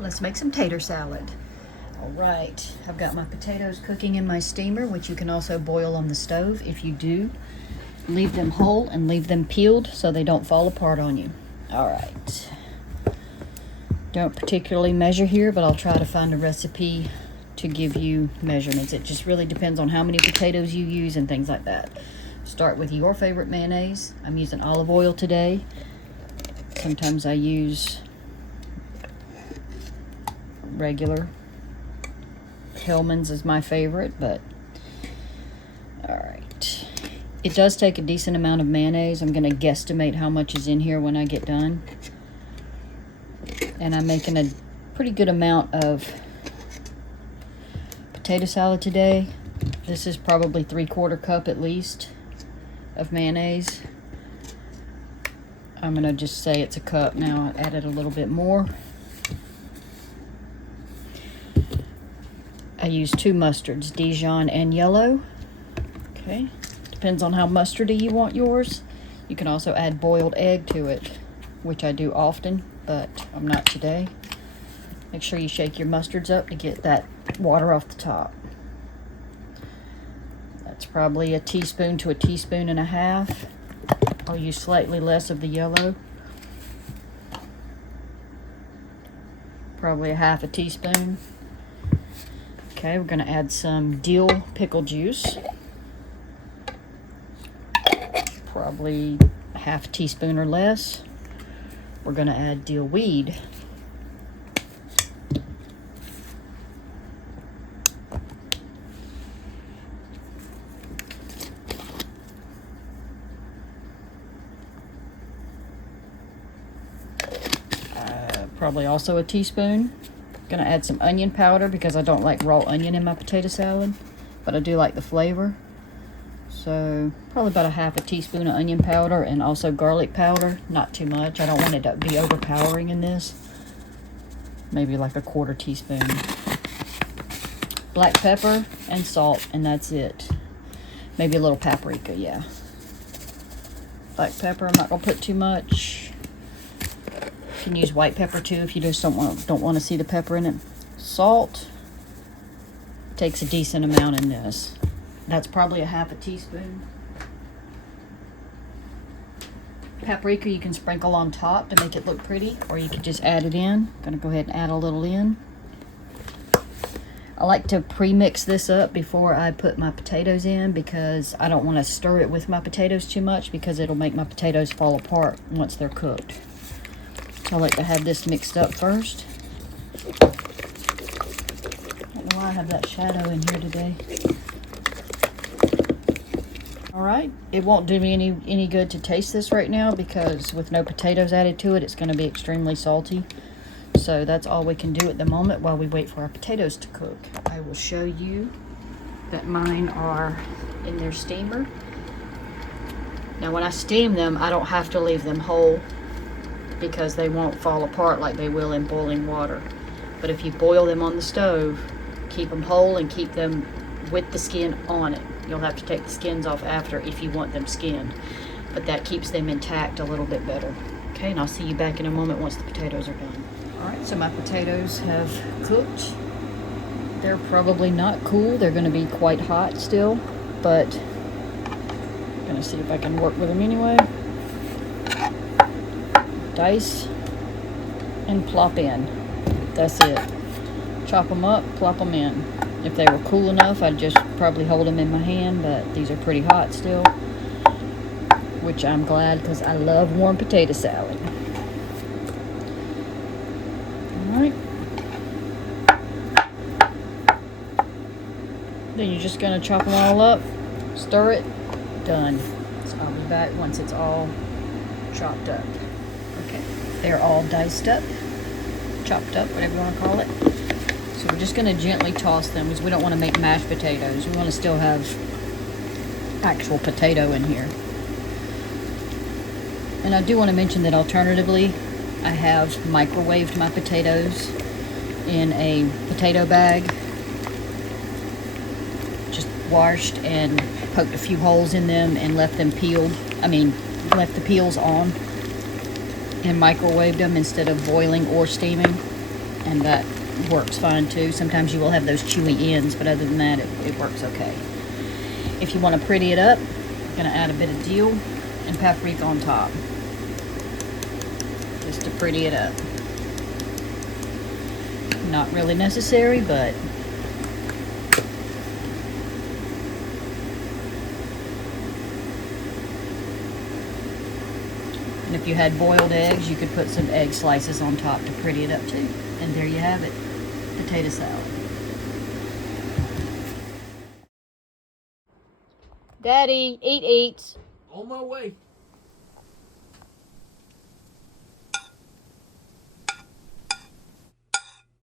Let's make some tater salad. All right, I've got my potatoes cooking in my steamer, which you can also boil on the stove. If you do, leave them whole and leave them peeled so they don't fall apart on you. All right. Don't particularly measure here, but I'll try to find a recipe to give you measurements. It just really depends on how many potatoes you use and things like that. Start with your favorite mayonnaise. I'm using olive oil today. Sometimes I use regular. Hellman's is my favorite, but all right. It does take a decent amount of mayonnaise. I'm going to guesstimate how much is in here when I get done. And I'm making a pretty good amount of potato salad today. This is probably 3/4 cup at least of mayonnaise. I'm going to just say it's a cup now. I added a little bit more. I use 2 mustards, Dijon and yellow. Okay, depends on how mustardy you want yours. You can also add boiled egg to it, which I do often, but I'm not today. Make sure you shake your mustards up to get that water off the top. That's probably a teaspoon to a teaspoon and a half. I'll use slightly less of the yellow. Probably a half a teaspoon. Okay, we're going to add some dill pickle juice. Probably half a teaspoon or less. We're going to add dill weed. Probably also a teaspoon. Gonna add some onion powder because I don't like raw onion in my potato salad, but I do like the flavor. So probably about a half a teaspoon of onion powder, and also garlic powder, not too much. I don't want it to be overpowering in this. Maybe like a 1/4 teaspoon. Black pepper and salt, and that's it. Maybe a little paprika, yeah. Black pepper, I'm not gonna put too much. You can use white pepper too if you just don't want to see the pepper in it. Salt takes a decent amount in this. That's probably a half a teaspoon. Paprika you can sprinkle on top to make it look pretty, or you could just add it in. I'm gonna go ahead and add a little in. I like to pre-mix this up before I put my potatoes in because I don't want to stir it with my potatoes too much because it'll make my potatoes fall apart once they're cooked. I like to have this mixed up first. I don't know why I have that shadow in here today. Alright, it won't do me any good to taste this right now because with no potatoes added to it, it's going to be extremely salty. So that's all we can do at the moment while we wait for our potatoes to cook. I will show you that mine are in their steamer. Now when I steam them, I don't have to leave them whole, because they won't fall apart like they will in boiling water. But if you boil them on the stove, keep them whole and keep them with the skin on it. You'll have to take the skins off after if you want them skinned, but that keeps them intact a little bit better. Okay, and I'll see you back in a moment once the potatoes are done. All right, so my potatoes have cooked. They're probably not cool. They're gonna be quite hot still, but I'm gonna see if I can work with them anyway. Dice and plop in. That's it. Chop them up, plop them in. If they were cool enough, I'd just probably hold them in my hand, but these are pretty hot still, which I'm glad because I love warm potato salad. Alright. Then you're just going to chop them all up, stir it, done. So I'll be back once it's all chopped up. Okay, they're all diced up, chopped up, whatever you want to call it. So we're just going to gently toss them because we don't want to make mashed potatoes. We want to still have actual potato in here. And I do want to mention that alternatively, I have microwaved my potatoes in a potato bag. Just washed and poked a few holes in them and left them peeled. Left the peels on and microwaved them instead of boiling or steaming. and that works fine too. Sometimes you will have those chewy ends, but other than that, it works okay. If you want to pretty it up, I'm going to add a bit of dill and paprika on top, just to pretty it up. Not really necessary, but and if you had boiled eggs, you could put some egg slices on top to pretty it up too. And there you have it, potato salad. Daddy, eat. On my way.